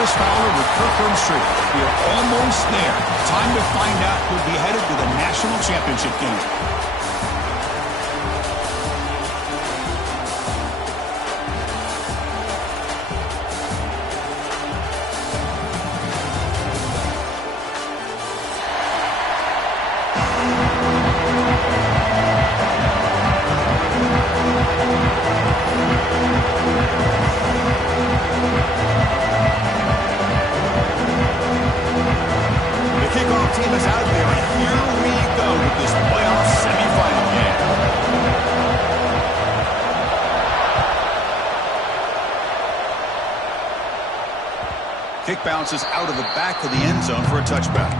Chris Fowler with Kirkland Street. We are almost there. Time to find out who'll be headed to the national championship game. Team is out there, and here we go with this playoff semifinal game. Kick bounces out of the back of the end zone for a touchback.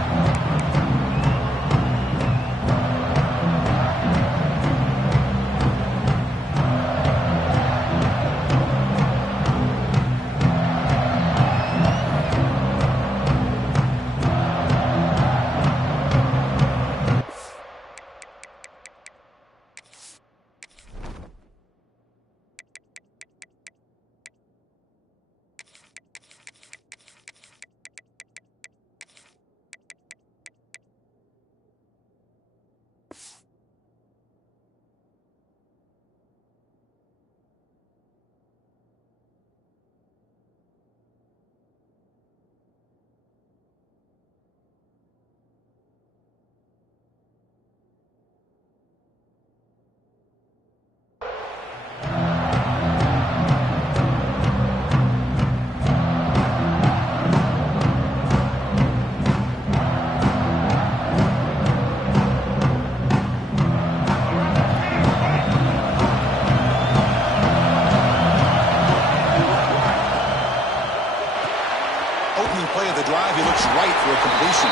Drive, he looks right for a completion.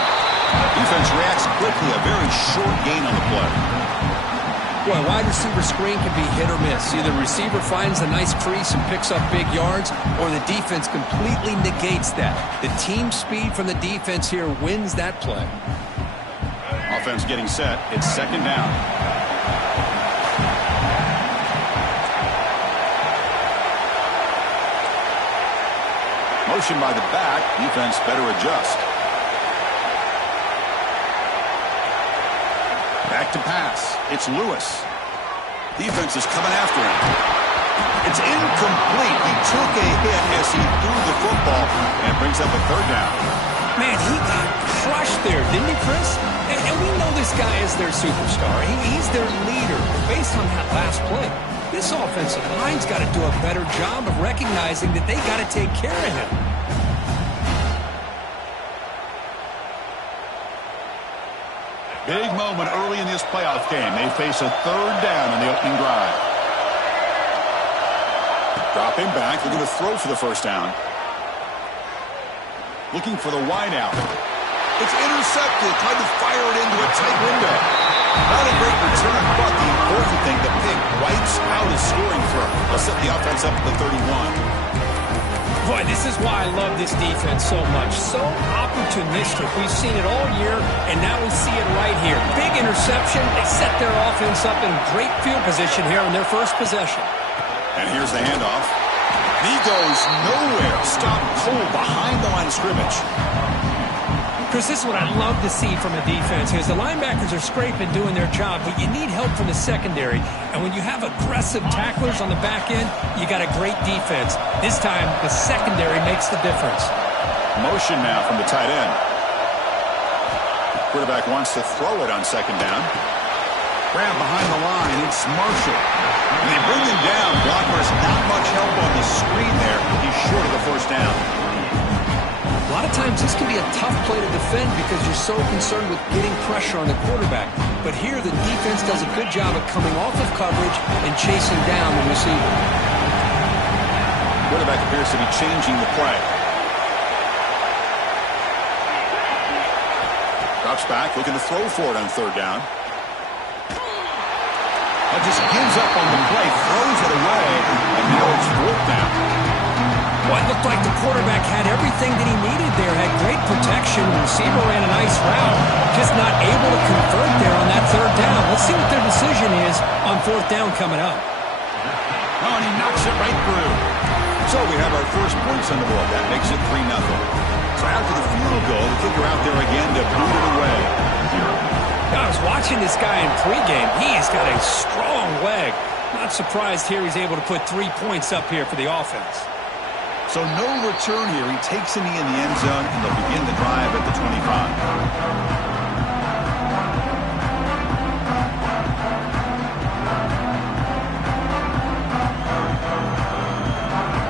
Defense reacts quickly, a very short gain on the play. Boy, wide receiver screen can be hit or miss. Either the receiver finds a nice crease and picks up big yards, or the defense completely negates that. The team speed from the defense here wins that play. Offense getting set. It's second down. Motion by the back. Defense better adjust. Back to pass. It's Lewis. Defense is coming after him. It's incomplete. He took a hit as he threw the football and brings up a third down. Man, he got crushed there, didn't he, Chris? And we know this guy is their superstar. He's their leader. Based on that last play, this offensive line's got to do a better job of recognizing that they got to take care of him. Big moment early in this playoff game. They face a third down in the opening drive. Dropping back, looking to throw for the first down. Looking for the wide out. It's intercepted. Tried to fire it into a tight window. Not a great return, but the important thing, the pick wipes out a scoring throw. They'll set the offense up at the 31. Boy, this is why I love this defense so much. So opportunistic. We've seen it all year, and now we see it right here. Big interception. They set their offense up in great field position here on their first possession. And here's the handoff. He goes nowhere. Stopped cold behind the line of scrimmage. Chris, this is what I love to see from a defense is the linebackers are scraping, doing their job, but you need help from the secondary. And when you have aggressive tacklers on the back end, you got a great defense. This time, the secondary makes the difference. Motion now from the tight end. Quarterback wants to throw it on second down. Grab behind the line. It's Marshall. And they bring him down. Blockers not much help on the screen there. He's short of the first down. A lot of times this can be a tough play to defend because you're so concerned with getting pressure on the quarterback. But here the defense does a good job of coming off of coverage and chasing down the receiver. Quarterback appears to be changing the play. Drops back, looking to throw for it on third down. But just gives up on the play, throws it away, and now it's fourth down. Well, it looked like the quarterback had everything that he needed there, had great protection. The receiver ran a nice route, just not able to convert there on that third down. Let's see what their decision is on fourth down coming up. Oh, and he knocks it right through. So we have our first points on the board. That makes it 3-0. kicker out there again to boot it away. I was watching this guy in pregame. He's got a strong leg. Not surprised here he's able to put 3 points up here for the offense. So no return here. He takes a knee in the end zone, and they'll begin the drive at the 25.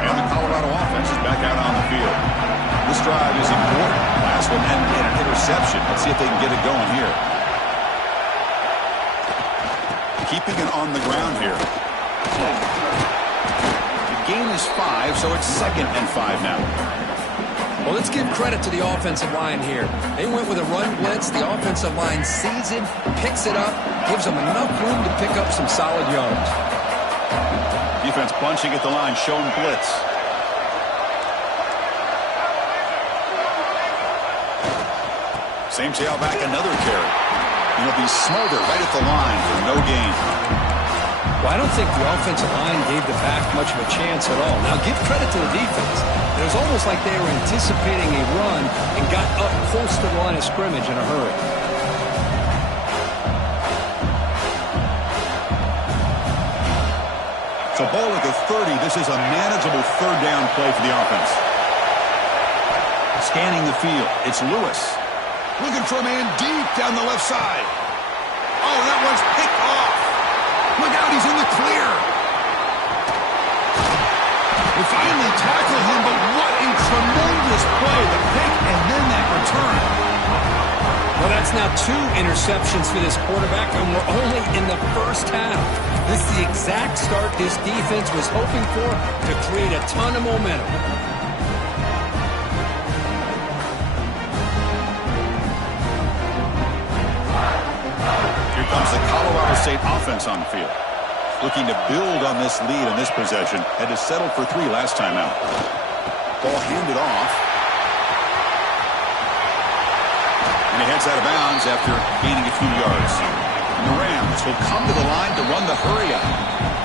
And the Colorado offense is back out on the field. This drive is important. Last one ended in an interception. Let's see if they can get it going here. Keeping it on the ground here. The gain is 5, so it's 2nd and 5 now. Well, let's give credit to the offensive line here. They went with a run blitz. The offensive line sees it, picks it up, gives them enough room to pick up some solid yards. Defense bunching at the line, showing blitz. Same tailback, another carry. He'll be smothered right at the line for no gain. Well, I don't think the offensive line gave the back much of a chance at all. Now, give credit to the defense. It was almost like they were anticipating a run and got up close to the line of scrimmage in a hurry. So ball at the 30. This is a manageable 3rd down play for the offense. Scanning the field. It's Lewis. Looking for a man deep down the left side. Oh, that one's picked off. Look out, he's in the clear. They finally tackle him, but what a tremendous play. The pick and then that return. Well, that's now 2 interceptions for this quarterback, and we're only in the first half. This is the exact start this defense was hoping for to create a ton of momentum. Comes the Colorado State offense on the field. Looking to build on this lead in this possession. Had to settle for 3 last time out. Ball handed off. And he heads out of bounds after gaining a few yards. And the Rams will come to the line to run the hurry up.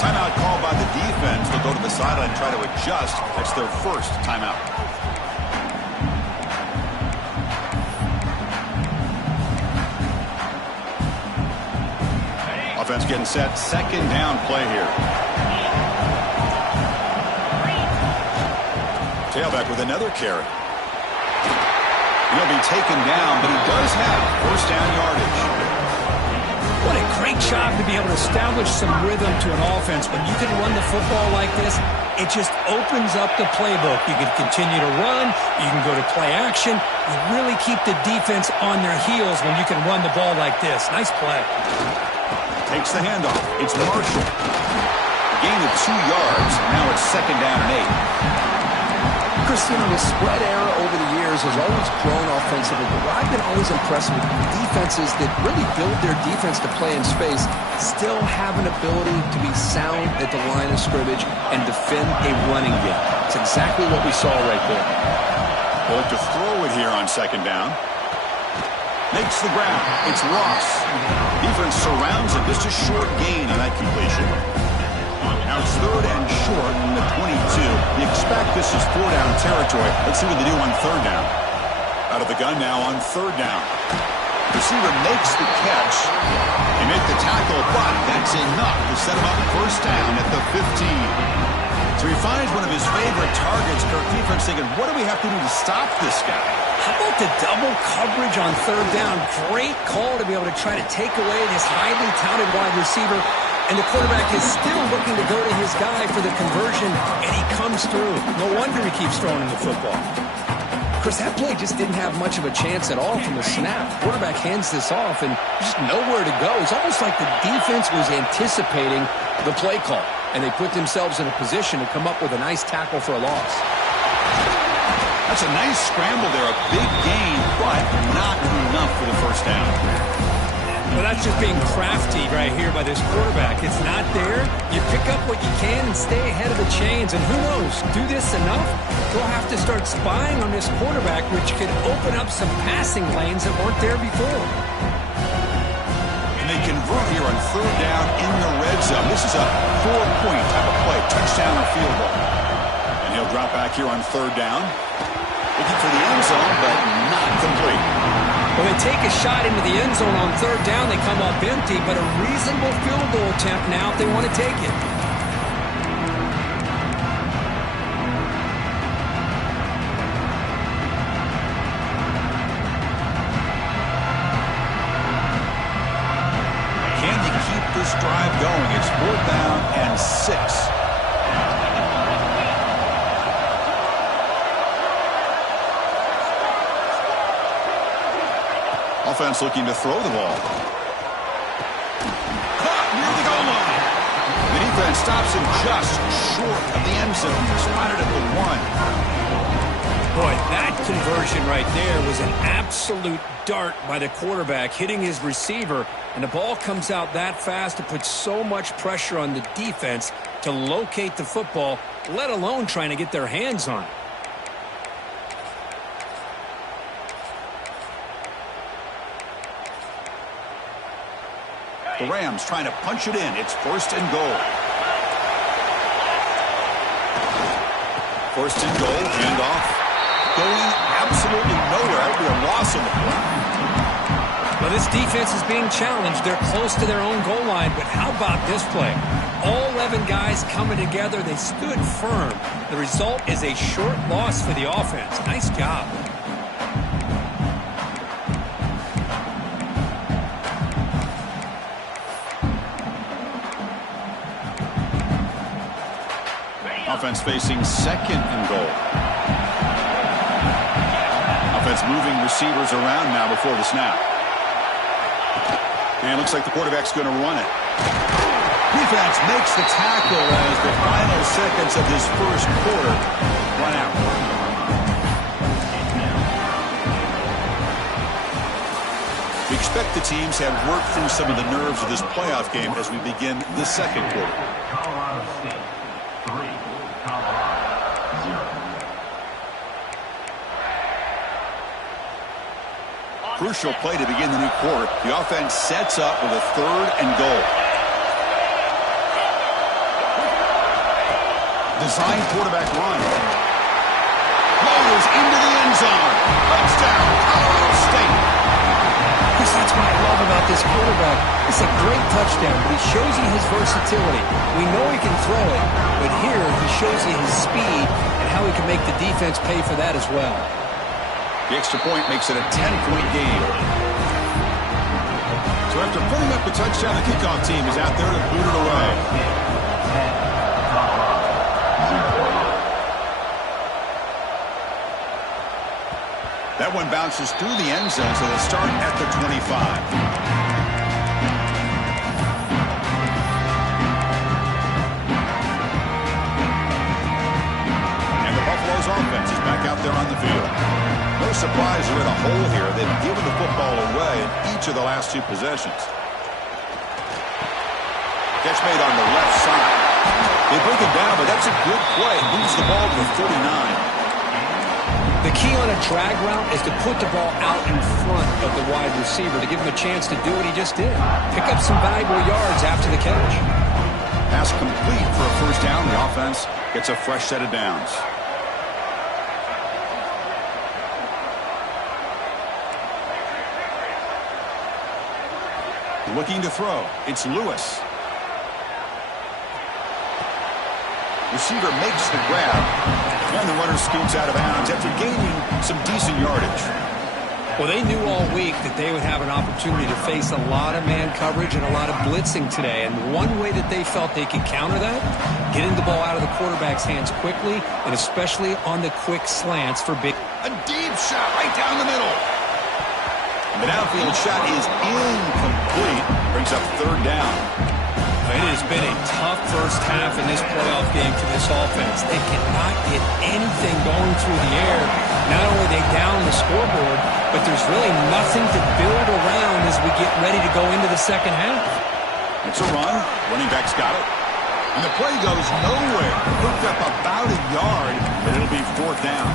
Timeout called by the defense. They'll go to the sideline and try to adjust. That's their first timeout. Offense getting set. 2nd down play here. Tailback with another carry. He'll be taken down, but he does have 1st down yardage. What a great job to be able to establish some rhythm to an offense. When you can run the football like this, it just opens up the playbook. You can continue to run. You can go to play action. You really keep the defense on their heels when you can run the ball like this. Nice play. Takes the handoff. It's Marshall. Gain of 2 yards. Now it's 2nd down and 8. Chris, the spread era over the years has always grown offensively, but what I've been always impressed with defenses that really build their defense to play in space still have an ability to be sound at the line of scrimmage and defend a running game. It's exactly what we saw right there. They'll look to throw it here on 2nd down. Makes the grab. It's Ross. Defense surrounds him. Just a short gain on that completion. Now it's 3rd and short from the 22. You expect this is 4-down territory. Let's see what they do on 3rd down. Out of the gun now on 3rd down. Receiver makes the catch. They make the tackle, but that's enough to set him up 1st down at the 15. So he finds one of his favorite targets. Kirk defense thinking, what do we have to do to stop this guy? How about the double coverage on 3rd down? Great call to be able to try to take away this highly touted wide receiver. And the quarterback is still looking to go to his guy for the conversion, and he comes through. No wonder he keeps throwing the football. Chris, that play just didn't have much of a chance at all from the snap. The quarterback hands this off, and just nowhere to go. It's almost like the defense was anticipating the play call, and they put themselves in a position to come up with a nice tackle for a loss. That's a nice scramble there, a big gain, but not enough for the 1st down. Well, that's just being crafty right here by this quarterback. It's not there. You pick up what you can and stay ahead of the chains. And who knows, do this enough, they'll have to start spying on this quarterback, which could open up some passing lanes that weren't there before. And they convert here on 3rd down in the red zone. This is a 4-point type of play, touchdown or field goal. And he'll drop back here on 3rd down. Looking for the end zone, but not complete. Well, they take a shot into the end zone on third down. They come up empty, but a reasonable field goal attempt now if they want to take it. Can you keep this drive going? It's 4th down and 6. Offense looking to throw the ball. Caught near the goal line. The defense stops him just short of the end zone. Spotted at the 1. Boy, that conversion right there was an absolute dart by the quarterback, hitting his receiver, and the ball comes out that fast to put so much pressure on the defense to locate the football, let alone trying to get their hands on it. The Rams trying to punch it in. It's 1st and goal. 1st and goal. Handoff. Going absolutely nowhere. That would be a loss on the play. Well, this defense is being challenged. They're close to their own goal line, but how about this play? All 11 guys coming together. They stood firm. The result is a short loss for the offense. Nice job. Offense facing 2nd and goal. Offense moving receivers around now before the snap. And it looks like the quarterback's going to run it. Defense makes the tackle as the final seconds of this first quarter run out. We expect the teams have worked through some of the nerves of this playoff game as we begin the second quarter. Crucial play to begin the new quarter. The offense sets up with a 3rd and goal. Design quarterback run. Floaters into the end zone. Touchdown, Colorado State. That's what I love about this quarterback. It's a great touchdown, but he shows you his versatility. We know he can throw it, but here he shows you his speed and how he can make the defense pay for that as well. The extra point makes it a 10-point game. So after putting up the touchdown, the kickoff team is out there to boot it away. That one bounces through the end zone, so they'll start at the 25. Buffalo's offense is back out there on the field. No surprise they're in a hole here. They've given the football away in each of the last 2 possessions. Catch made on the left side. They break it down, but that's a good play. Moves the ball to the 49. The key on a drag route is to put the ball out in front of the wide receiver to give him a chance to do what he just did. Pick up some valuable yards after the catch. Pass complete for a 1st down. The offense gets a fresh set of downs. Looking to throw. It's Lewis. Receiver makes the grab. And the runner scoots out of bounds after gaining some decent yardage. Well, they knew all week that they would have an opportunity to face a lot of man coverage and a lot of blitzing today. And one way that they felt they could counter that, getting the ball out of the quarterback's hands quickly, and especially on the quick slants for big. A deep shot right down the middle. The downfield shot is incomplete. Brings up 3rd down. It has been a tough first half in this playoff game for this offense. They cannot get anything going through the air. Not only are they down the scoreboard, but there's really nothing to build around as we get ready to go into the second half. It's a run. Running back's got it. And the play goes nowhere. Hooked up about a yard, and it'll be 4th down.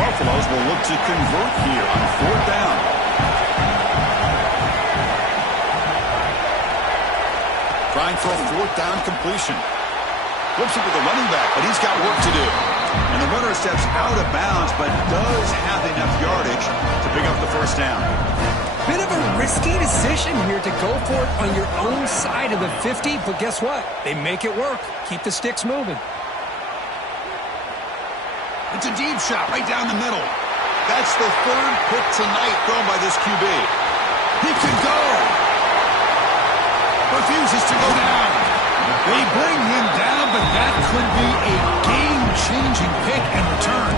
Buffaloes will look to convert here on 4th down. for a fourth down completion. Flips it to the running back, but he's got work to do. And the runner steps out of bounds, but does have enough yardage to pick up the first down. Bit of a risky decision here to go for it on your own side of the 50, but guess what? They make it work. Keep the sticks moving. It's a deep shot right down the middle. That's the third pick tonight thrown by this QB. He could go. Refuses to go down. They bring him down, but that could be a game-changing pick and return.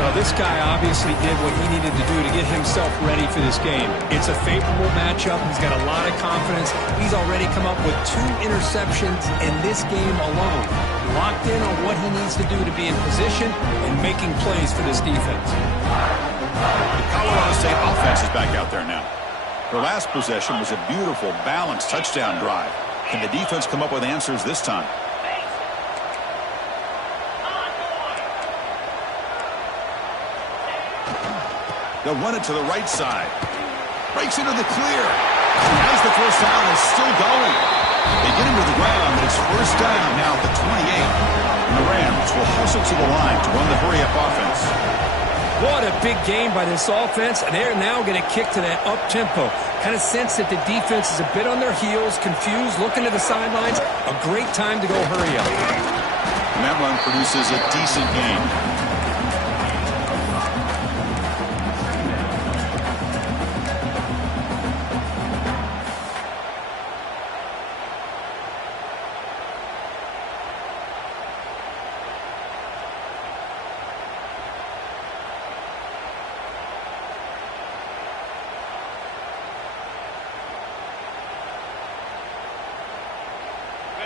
Well, this guy obviously did what he needed to do to get himself ready for this game. It's a favorable matchup. He's got a lot of confidence. He's already come up with 2 interceptions in this game alone. Locked in on what he needs to do to be in position and making plays for this defense. The Colorado State offense is back out there now. Their last possession was a beautiful, balanced touchdown drive. Can the defense come up with answers this time? They'll run it to the right side. Breaks into the clear. As the first down is still going. They get him to the ground, and it's first down now at the 28. And the Rams will hustle to the line to run the hurry-up offense. What a big game by this offense, and they're now going to kick to that up-tempo. Kind of sense that the defense is a bit on their heels, confused, looking to the sidelines. A great time to go hurry up. And that run produces a decent gain.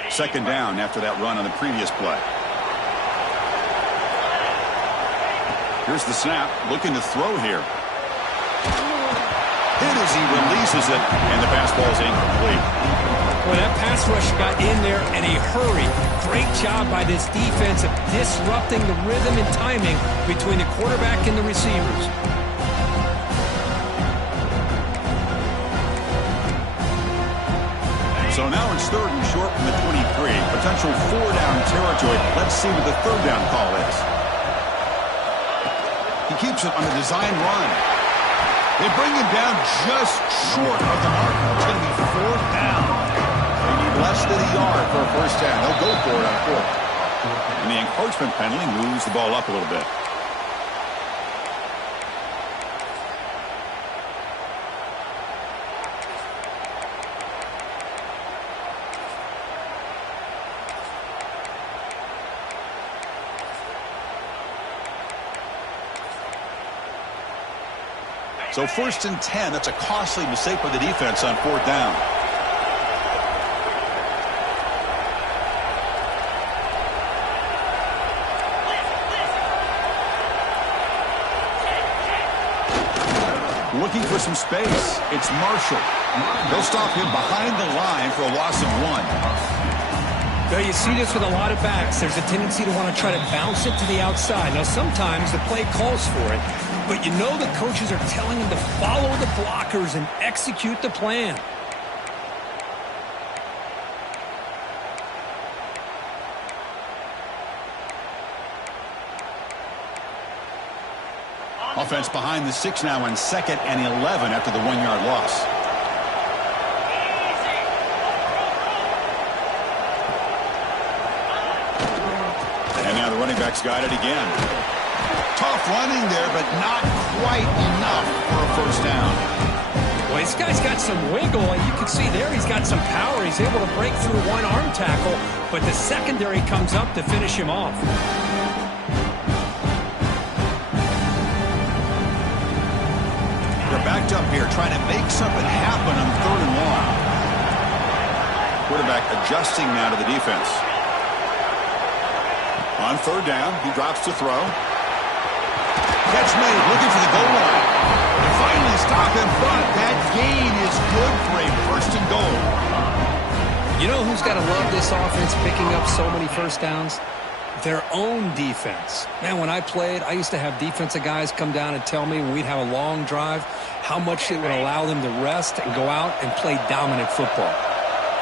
Second down after that run on the previous play. Here's the snap, looking to throw here. Hit as he releases it, and the pass ball is incomplete. Well, that pass rush got in there in a hurry. Great job by this defense of disrupting the rhythm and timing between the quarterback and the receivers. So now it's third and short from the 23. Potential 4-down territory. Let's see what the third down call is. He keeps it on the design run. They bring him down just short of the mark. It's going to be fourth down. They need less than a yard for a first down. They'll go for it on fourth. And the encroachment penalty moves the ball up a little bit. So first and 10, that's a costly mistake for the defense on fourth down. Looking for some space. It's Marshall. They'll stop him behind the line for a loss of 1. Well, you see this with a lot of backs. There's a tendency to want to try to bounce it to the outside. Now, sometimes the play calls for it, but you know the coaches are telling him to follow the blockers and execute the plan. Offense behind the 6 now on 2nd and 11 after the 1-yard loss. And now the running back's got it again. Tough running there, but not quite enough for a first down. Well, this guy's got some wiggle, and you can see there he's got some power. He's able to break through one arm tackle, but the secondary comes up to finish him off. They're backed up here, trying to make something happen on 3rd and long. Quarterback adjusting now to the defense. On 3rd down, he drops to throw. Catch made, looking for the goal line. They finally stop in front. That gain is good for a 1st and goal. You know who's got to love this offense picking up so many first downs? Their own defense. Man, when I played, I used to have defensive guys come down and tell me when we'd have a long drive how much it would allow them to rest and go out and play dominant football.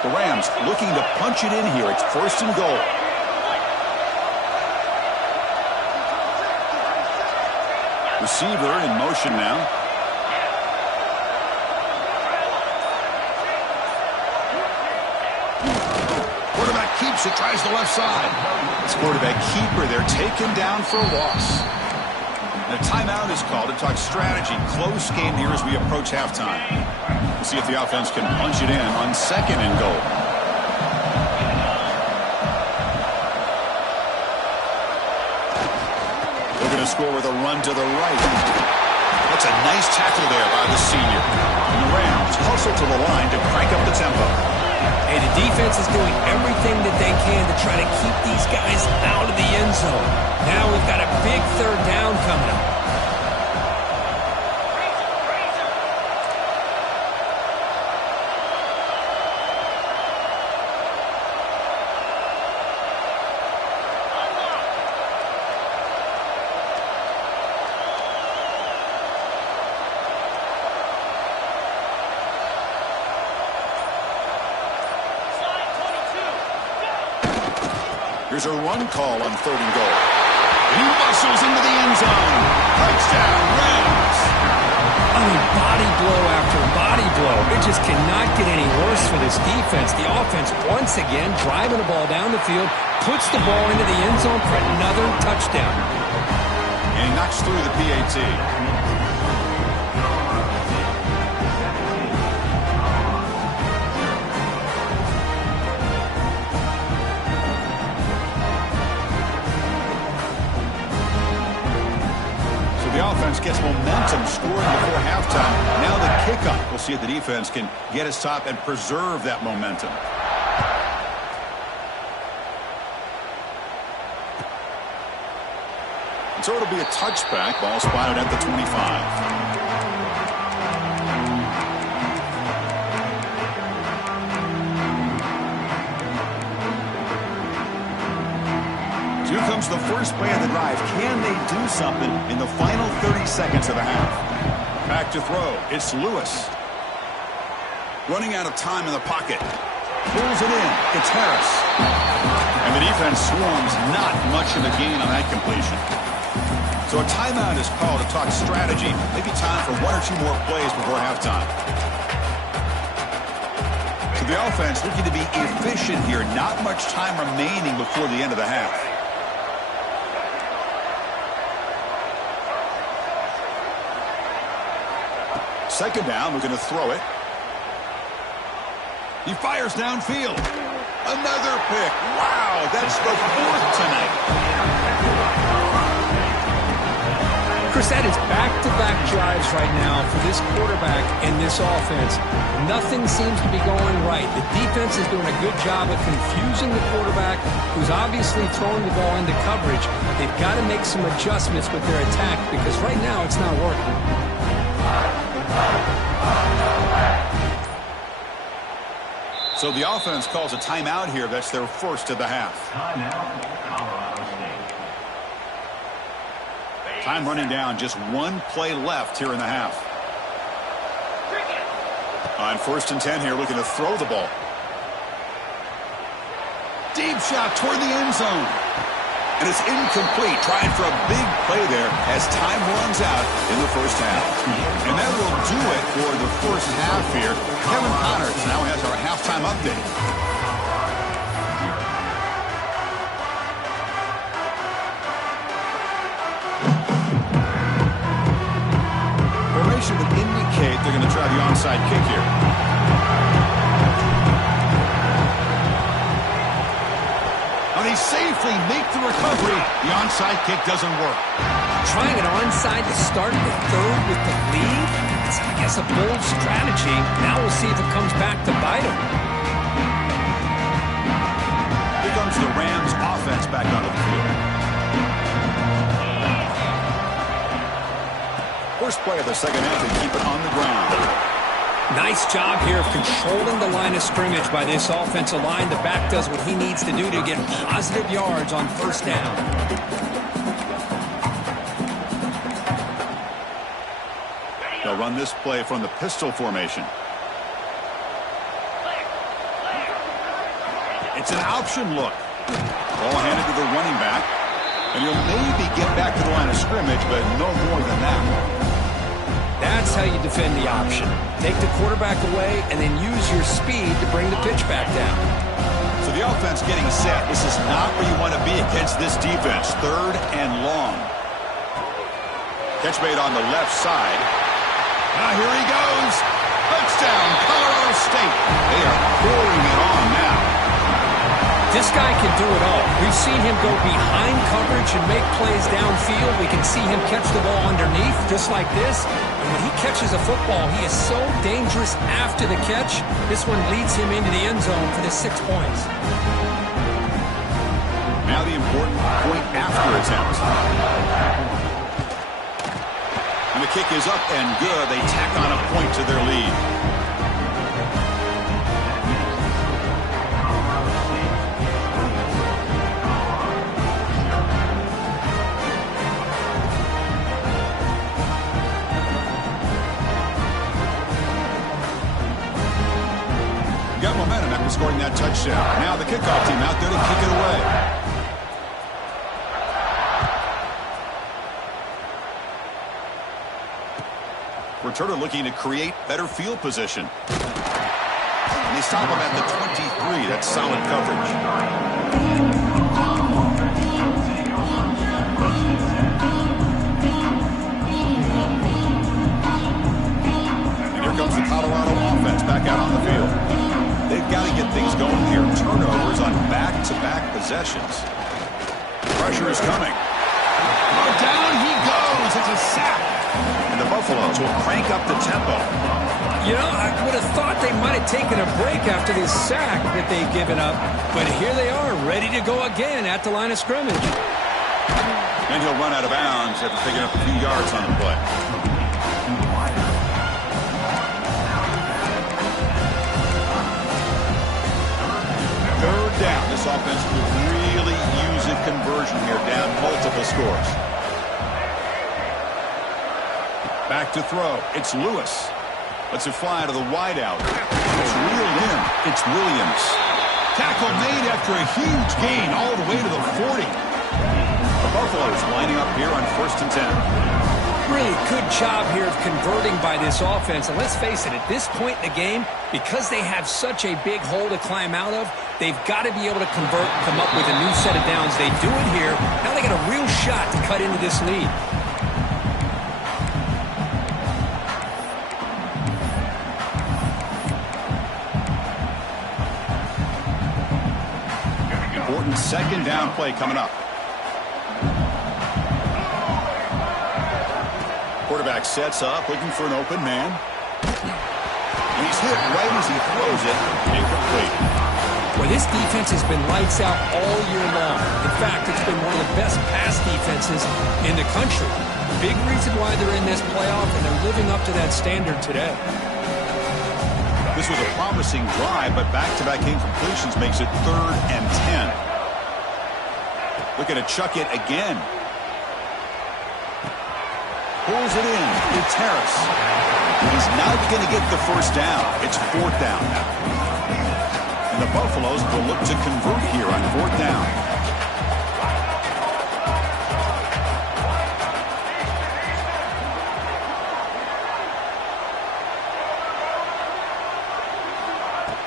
The Rams looking to punch it in here. It's 1st and goal. Receiver in motion now. Quarterback keeps it, tries the left side. This quarterback keeper, they're taken down for a loss. And a timeout is called to talk strategy. Close game here as we approach halftime. We'll see if the offense can punch it in on 2nd and goal. They're going to score with a run to the right. That's a nice tackle there by the senior. And the Rams hustle to the line to crank up the tempo. Hey, the defense is doing everything that they can to try to keep these guys out of the end zone. Now we've got a big 3rd down coming up. Here's a run call on 3rd and goal. He muscles into the end zone. Touchdown, Rams. I mean, body blow after body blow. It just cannot get any worse for this defense. The offense, once again, driving the ball down the field, puts the ball into the end zone for another touchdown. And he knocks through the PAT. The offense gets momentum scoring before halftime. Now the kickoff. We'll see if the defense can get a stop and preserve that momentum. And so it'll be a touchback. Ball spotted at the 25. Here comes the first play of the drive. Can they do something in the final 30 seconds of the half? Back to throw. It's Lewis. Running out of time in the pocket. Pulls it in. It's Harris. And the defense swarms. Not much of a gain on that completion. So a timeout is called to talk strategy. Maybe time for 1 or 2 more plays before halftime. So the offense looking to be efficient here. Not much time remaining before the end of the half. 2nd down, we're going to throw it. He fires downfield. Another pick. Wow, that's the 4th tonight. Chris, that is back-to-back drives right now for this quarterback and this offense. Nothing seems to be going right. The defense is doing a good job of confusing the quarterback, who's obviously throwing the ball into coverage. They've got to make some adjustments with their attack because right now it's not working. So the offense calls a timeout here. That's their first of the half. Time running down. Just 1 play left here in the half. On 1st and 10 here, looking to throw the ball. Deep shot toward the end zone. And it's incomplete. Trying for a big play there as time runs out in the first half. And that will do it for the first half here. Kevin Connors now has our halftime update. Formation would indicate they're going to try the onside kick here. They safely make the recovery. The onside kick doesn't work. Trying an onside to start the 3rd with the lead? It's, I guess, a bold strategy. Now we'll see if it comes back to bite them. Here comes the Rams offense back onto the field. First play of the 2nd half, they keep it on the ground. Nice job here of controlling the line of scrimmage by this offensive line. The back does what he needs to do to get positive yards on 1st down. They'll run this play from the pistol formation. It's an option look. Ball handed to the running back. And he'll maybe get back to the line of scrimmage, but no more than that. That's how you defend the option. Take the quarterback away and then use your speed to bring the pitch back down. So the offense getting set. This is not where you want to be against this defense. 3rd and long. Catch made on the left side. Now here he goes. Touchdown, Colorado State. They are pouring it on now. This guy can do it all. We've seen him go behind coverage and make plays downfield. We can see him catch the ball underneath, just like this. And when he catches a football, he is so dangerous after the catch. This one leads him into the end zone for the 6 points. Now the important point after attempt. And the kick is up and good. They tack on a point to their lead. Got momentum after scoring that touchdown. Now the kickoff team out there to kick it away. Returner looking to create better field position. And they stop him at the 23. That's solid coverage. And here comes the Colorado offense back out on the field. They've got to get things going here. Turnovers on back-to-back possessions. Pressure is coming. Oh, down he goes. It's a sack. And the Buffaloes will crank up the tempo. You know, I would have thought they might have taken a break after this sack that they've given up. But here they are, ready to go again at the line of scrimmage. And he'll run out of bounds after picking up a few yards on the play. Down. This offense could really use a conversion here, down multiple scores. Back to throw. It's Lewis. Lets it fly to the wideout. It's reeled in. It's Williams. Tackle made after a huge gain all the way to the 40. The Buffaloes lining up here on 1st and 10. Really good job here of converting by this offense. And let's face it, at this point in the game, because they have such a big hole to climb out of, they've got to be able to convert, come up with a new set of downs. They do it here. Now they got a real shot to cut into this lead. Important 2nd down play coming up. Quarterback sets up, looking for an open man. And he's hit right as he throws it. Incomplete. Well, this defense has been lights out all year long. In fact, it's been one of the best pass defenses in the country. Big reason why they're in this playoff, and they're living up to that standard today. This was a promising drive, but back-to-back incompletions makes it 3rd and 10. Looking to chuck it again. Pulls it in. It's Harris. He's not going to get the 1st down. It's 4th down now. And the Buffaloes will look to convert here on 4th down.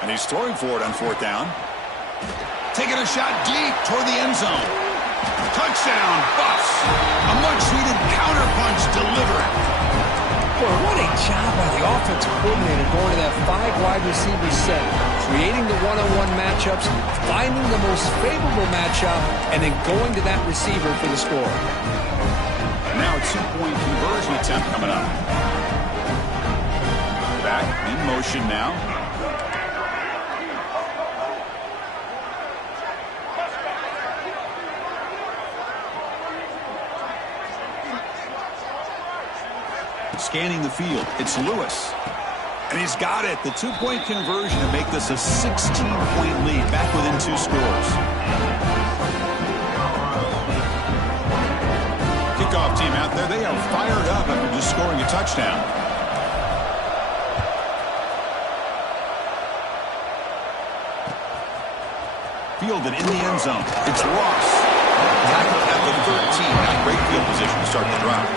And he's throwing for it on 4th down. Taking a shot deep toward the end zone. Touchdown, Buffs. A much-needed counterpunch delivered. Boy, what a job by the offensive coordinator going to that 5 wide receiver set, creating the one-on-one matchups, finding the most favorable matchup, and then going to that receiver for the score. And now a 2-point conversion attempt coming up. Back in motion now. Scanning the field, it's Lewis. And he's got it. The 2-point conversion to make this a 16-point lead, back within 2 scores. Kickoff team out there, they are fired up after just scoring a touchdown. Fielded in the end zone. It's Ross. Tackled at the 13. Got great field position to start the drive.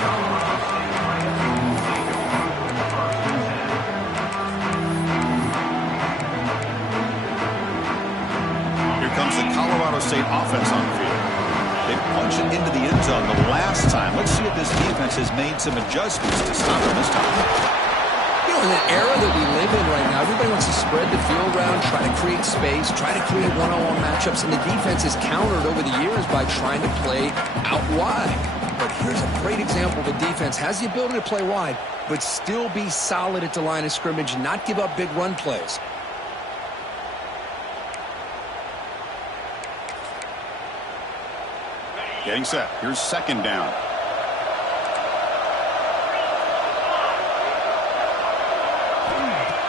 Here comes the Colorado State offense on the field. They punch it into the end zone the last time. Let's see if this defense has made some adjustments to stop them this time. You know, in the era that we live in right now, everybody wants to spread the field around, try to create space, try to create one-on-one matchups, and the defense is countered over the years by trying to play out wide. But here's a great example. The defense has the ability to play wide, but still be solid at the line of scrimmage, not give up big run plays. Getting set. Here's second down.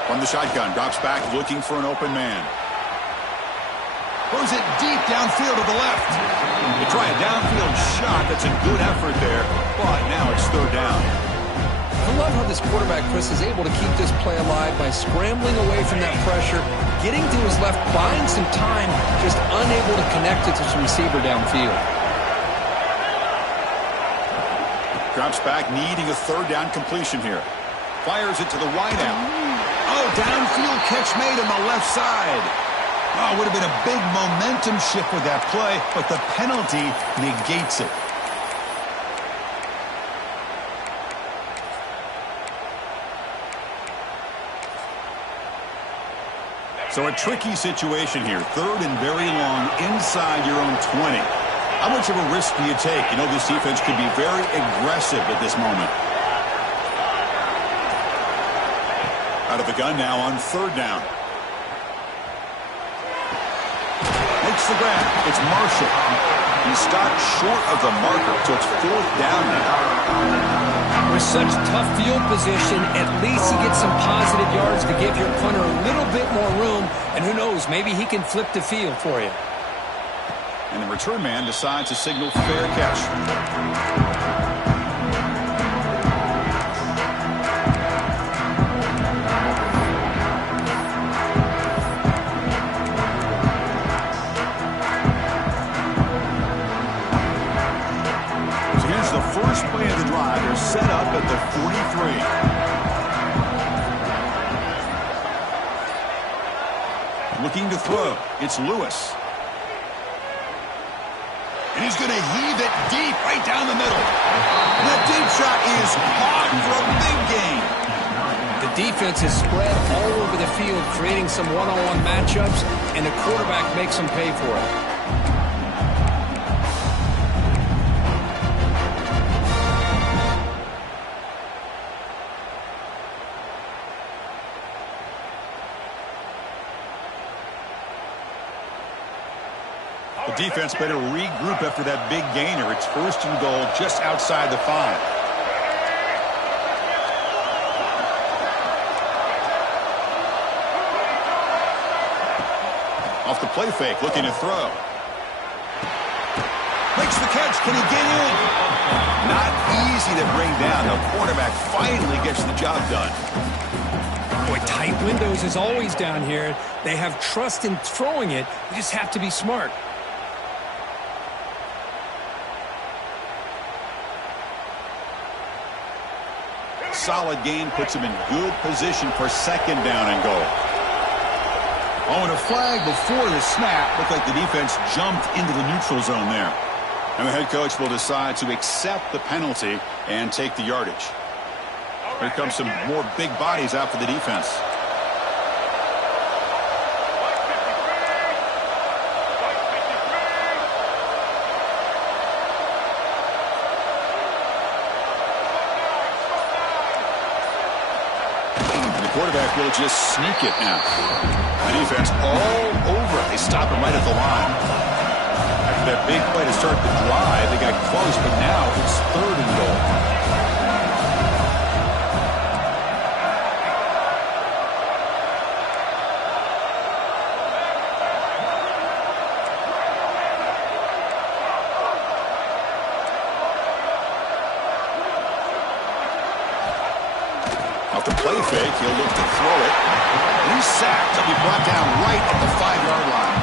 From the shotgun, drops back looking for an open man. Throws it deep downfield to the left. They try a downfield shot. That's a good effort there, but now it's third down. I love how this quarterback, Chris, is able to keep this play alive by scrambling away from that pressure, getting to his left, buying some time, just unable to connect it to his receiver downfield. Drops back, needing a third down completion here. Fires it to the wideout. Oh, downfield catch made on the left side. Oh, would have been a big momentum shift with that play, but the penalty negates it. So a tricky situation here. Third and very long inside your own 20. How much of a risk do you take? You know, this defense could be very aggressive at this moment. Out of the gun now on third down. Makes the grab. It's Marshall. He stopped short of the marker, so it's fourth down now. With such tough field position, at least he gets some positive yards to give your punter a little bit more room, and who knows, maybe he can flip the field for you. And the return man decides to signal fair catch. First play of the drive, they're set up at the 43. Looking to throw, it's Lewis. And he's going to heave it deep right down the middle. And that deep shot is caught for a big gain. The defense is spread all over the field, creating some one-on-one matchups, and the quarterback makes them pay for it. The defense better regroup after that big gainer. It's first and goal just outside the 5. Off the play fake, looking to throw. Makes the catch. Can he get in? Not easy to bring down. The quarterback finally gets the job done. Boy, tight windows is always down here. They have trust in throwing it. You just have to be smart. Solid gain puts him in good position for second down and goal. Oh, and a flag before the snap. Looked like the defense jumped into the neutral zone there. And the head coach will decide to accept the penalty and take the yardage. Here comes some more big bodies out for the defense. Quarterback will just sneak it now. The defense all over it. They stop him right at the line. After that big play to start the drive, they got close, but now it's third and goal. Play fake, he'll look to throw it. And he's sacked. He'll be brought down right at the 5-yard line.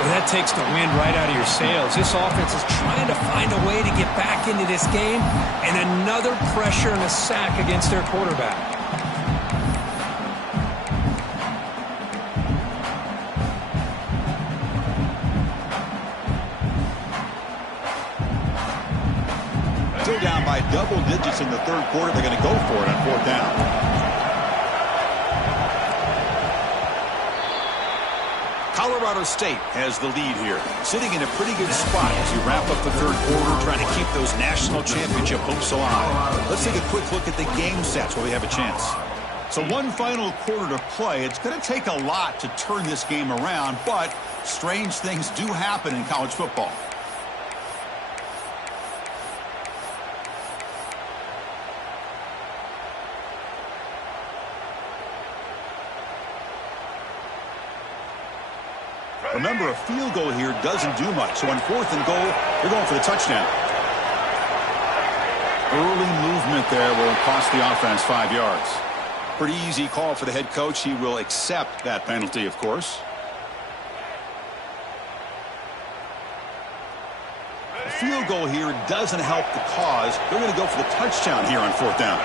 Well, that takes the wind right out of your sails. This offense is trying to find a way to get back into this game, and another pressure and a sack against their quarterback. Still down by double digits in the third quarter. They're going to go for it on fourth down. Colorado State has the lead here, sitting in a pretty good spot as you wrap up the third quarter, trying to keep those national championship hopes alive. Let's take a quick look at the game stats while we have a chance. So one final quarter to play. It's going to take a lot to turn this game around, but strange things do happen in college football. Remember, a field goal here doesn't do much. So on fourth and goal, they're going for the touchdown. Early movement there will cost the offense 5 yards. Pretty easy call for the head coach. He will accept that penalty, of course. A field goal here doesn't help the cause. They're going to go for the touchdown here on fourth down.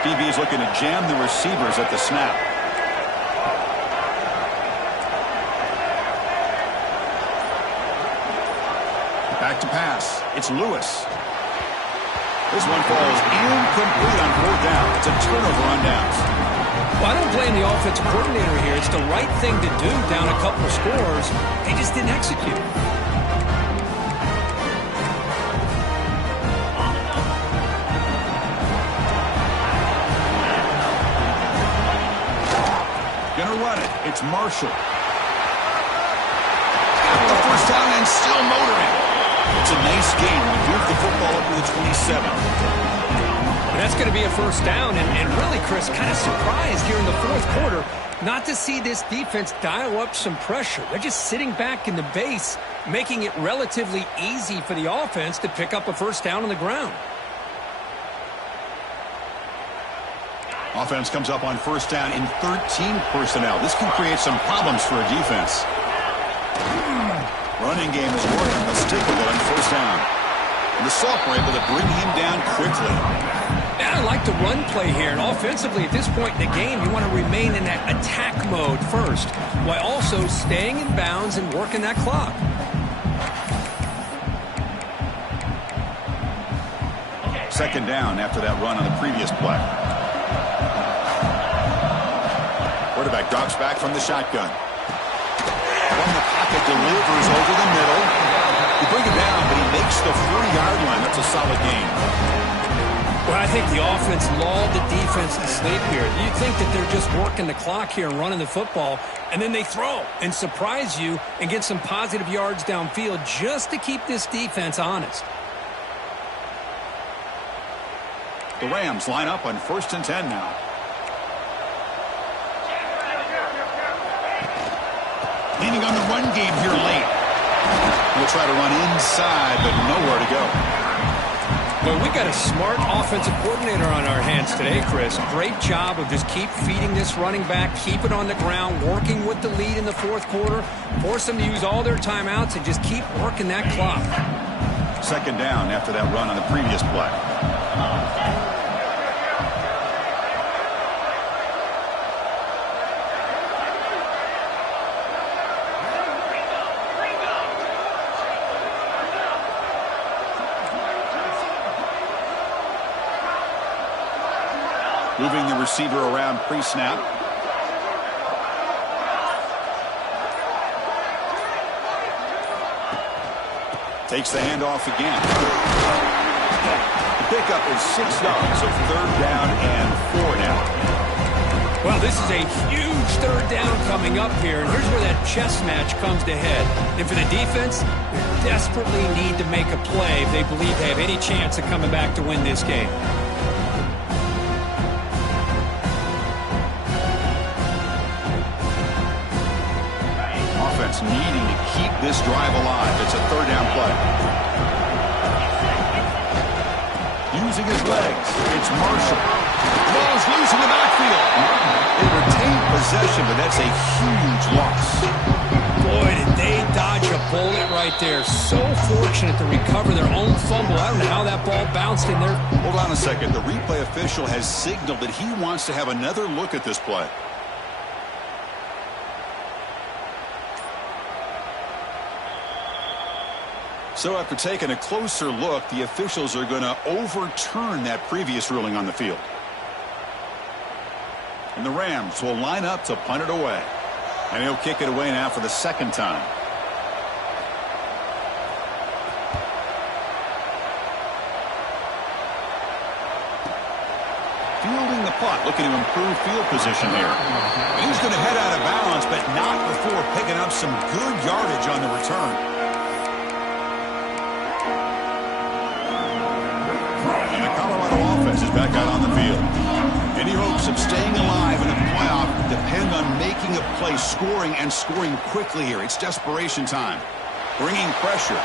DB is looking to jam the receivers at the snap. Back to pass. It's Lewis. This one falls incomplete on fourth down. It's a turnover on downs. Well, I don't blame the offensive coordinator here. It's the right thing to do down a couple scores. They just didn't execute. Gonna run it. It's Marshall. Got the first down and still motoring. It's a nice game. We move the football up to the 27. And that's going to be a first down. And really, Chris, kind of surprised here in the fourth quarter not to see this defense dial up some pressure. They're just sitting back in the base, making it relatively easy for the offense to pick up a first down on the ground. Offense comes up on first down in 13 personnel. This can create some problems for a defense. Running game is working. Let's stick with it on first down. And the Sophomore able to bring him down quickly. Yeah, I like the run play here. And offensively, at this point in the game, you want to remain in that attack mode first, while also staying in bounds and working that clock. Second down after that run on the previous play. Quarterback drops back from the shotgun. From the pocket, delivers over the middle. You bring him down, but he makes the 4-yard line. That's a solid gain. Well, I think the offense lulled the defense to sleep here. You think that they're just working the clock here and running the football, and then they throw and surprise you and get some positive yards downfield just to keep this defense honest. The Rams line up on 1st and 10 now. Leaning on the run game here late. We'll try to run inside, but nowhere to go. Well, we got a smart offensive coordinator on our hands today, Chris. Great job of just keep feeding this running back, keep it on the ground, working with the lead in the fourth quarter, force them to use all their timeouts, and just keep working that clock. Second down after that run on the previous play. Moving the receiver around pre-snap. Takes the handoff again. The pickup is 6 yards, so third down and 4 now. Well, this is a huge third down coming up here, and here's where that chess match comes to head. And for the defense, they desperately need to make a play if they believe they have any chance of coming back to win this game. Offense needing to keep this drive alive. It's a third down play. Using his legs, it's Marshall. Ball's loose in the backfield. They retain possession, but that's a huge loss. Boy, did they dodge a bullet right there. So fortunate to recover their own fumble. I don't know how that ball bounced in there. Hold on a second. The replay official has signaled that he wants to have another look at this play. So after taking a closer look, the officials are going to overturn that previous ruling on the field. And the Rams will line up to punt it away. And he'll kick it away now for the second time. Fielding the punt, looking to improve field position here. He's going to head out of bounds, but not before picking up some good yardage on the return. And the Colorado offense is back out on the field. Any hopes of staying alive in a playoff depend on making a play, scoring, and scoring quickly here. It's desperation time. Bringing pressure.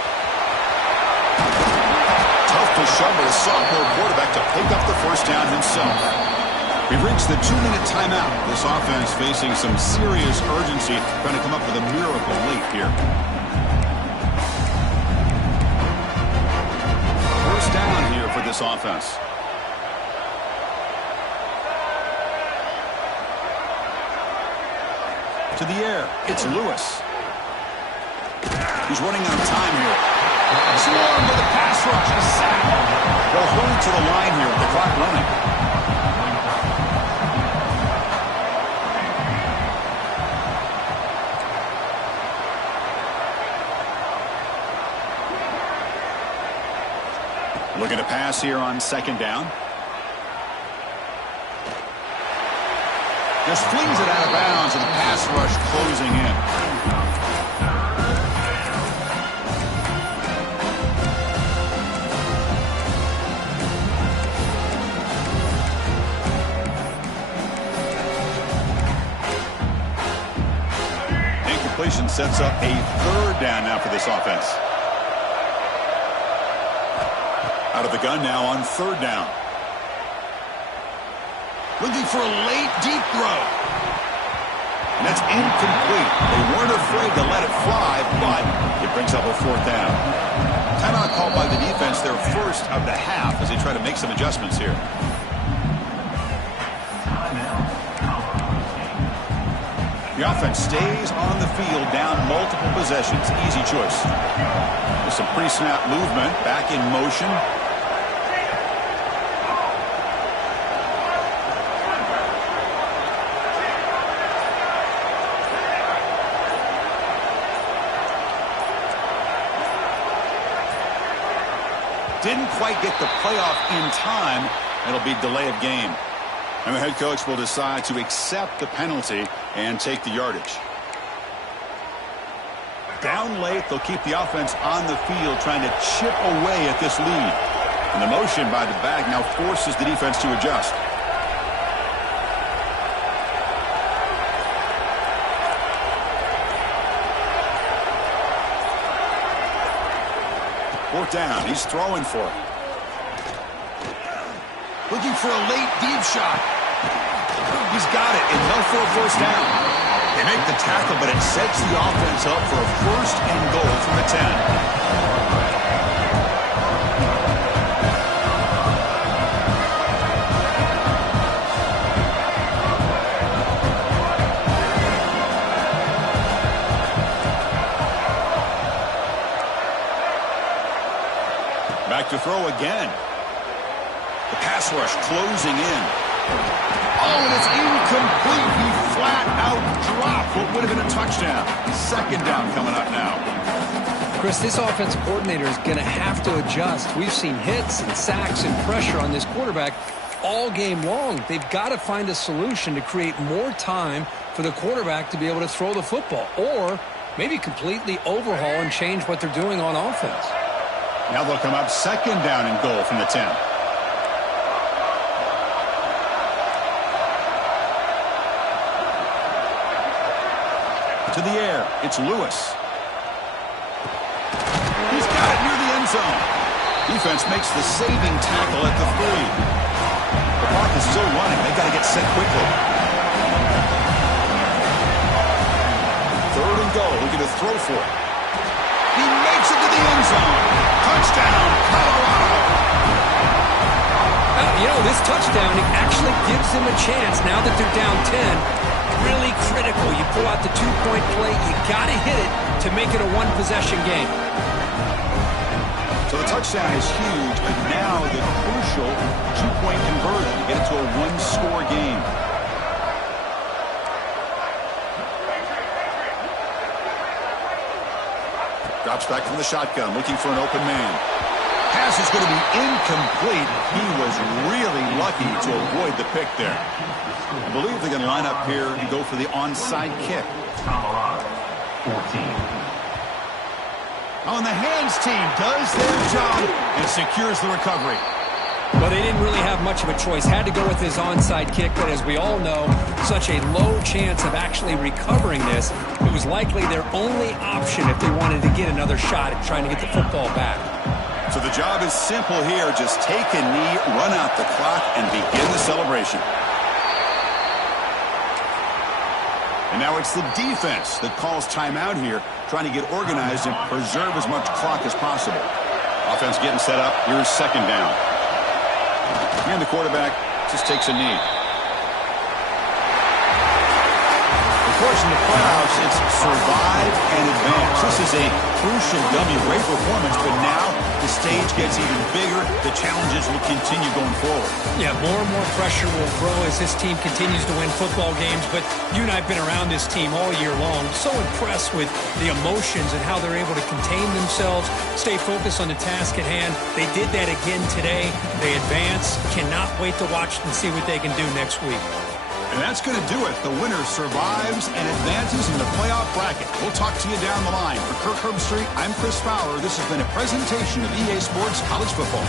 Tough to shove with a sophomore quarterback to pick up the first down himself. We've reached the 2-minute timeout. This offense facing some serious urgency, trying to come up with a miracle late here. First down here for this offense. To the air, it's Lewis. He's running out of time here. Swarmed with a pass rush, a sack. They'll hold it to the line here with the clock running. Looking to pass here on second down. Just flings it out of bounds, and the pass rush closing in. Incompletion sets up a third down now for this offense. Out of the gun now on third down. Looking for a late, deep throw. And that's incomplete. They weren't afraid to let it fly, but it brings up a fourth down. Timeout called by the defense, their first of the half, as they try to make some adjustments here. The offense stays on the field, down multiple possessions. Easy choice. With some pre-snap movement, back in motion. Didn't quite get the playoff in time. It'll be delay of game. And the head coach will decide to accept the penalty and take the yardage. Down late, they'll keep the offense on the field trying to chip away at this lead. And the motion by the back now forces the defense to adjust. Fourth down. He's throwing for it. Looking for a late deep shot. He's got it. Enough for a first down. They make the tackle, but it sets the offense up for a first and goal from the 10. Back to throw again. The pass rush closing in. Oh, and it's incomplete. He flat out dropped what would have been a touchdown. Second down coming up now. Chris, this offensive coordinator is going to have to adjust. We've seen hits and sacks and pressure on this quarterback all game long. They've got to find a solution to create more time for the quarterback to be able to throw the football, or maybe completely overhaul and change what they're doing on offense. Now they'll come up second down and goal from the 10. To the air, it's Lewis. He's got it near the end zone. Defense makes the saving tackle at the 3. The clock is still running. They've got to get set quickly. 3rd and and goal. Looking to throw for it. He makes it to the end zone. Touchdown, Colorado. This touchdown actually gives them a chance now that they're down 10. Really critical. You pull out the two-point play. You got to hit it to make it a one-possession game. So the touchdown is huge, but now the crucial two-point conversion to get it to a one-score game. Drops back from the shotgun, looking for an open man. Pass is going to be incomplete. He was really lucky to avoid the pick there. I believe they're going to line up here and go for the onside kick. Colorado, 14. On the hands team does their job and secures the recovery. Well, they didn't really have much of a choice. Had to go with his onside kick, but as we all know, such a low chance of actually recovering this. It was likely their only option if they wanted to get another shot at trying to get the football back. So the job is simple here. Just take a knee, run out the clock, and begin the celebration. And now it's the defense that calls timeout here, trying to get organized and preserve as much clock as possible. Offense getting set up. Here's second down. And the quarterback just takes a knee. Of course, in the playoffs, it's survive and advance. This is a crucial W. Great performance, but now the stage gets even bigger. The challenges will continue going forward. Yeah, more and more pressure will grow as this team continues to win football games. But you and I have been around this team all year long. So impressed with the emotions and how they're able to contain themselves, stay focused on the task at hand. They did that again today. They advance. Cannot wait to watch and see what they can do next week. And that's going to do it. The winner survives and advances in the playoff bracket. We'll talk to you down the line. For Kirk Herbstreit, I'm Chris Fowler. This has been a presentation of EA Sports College Football.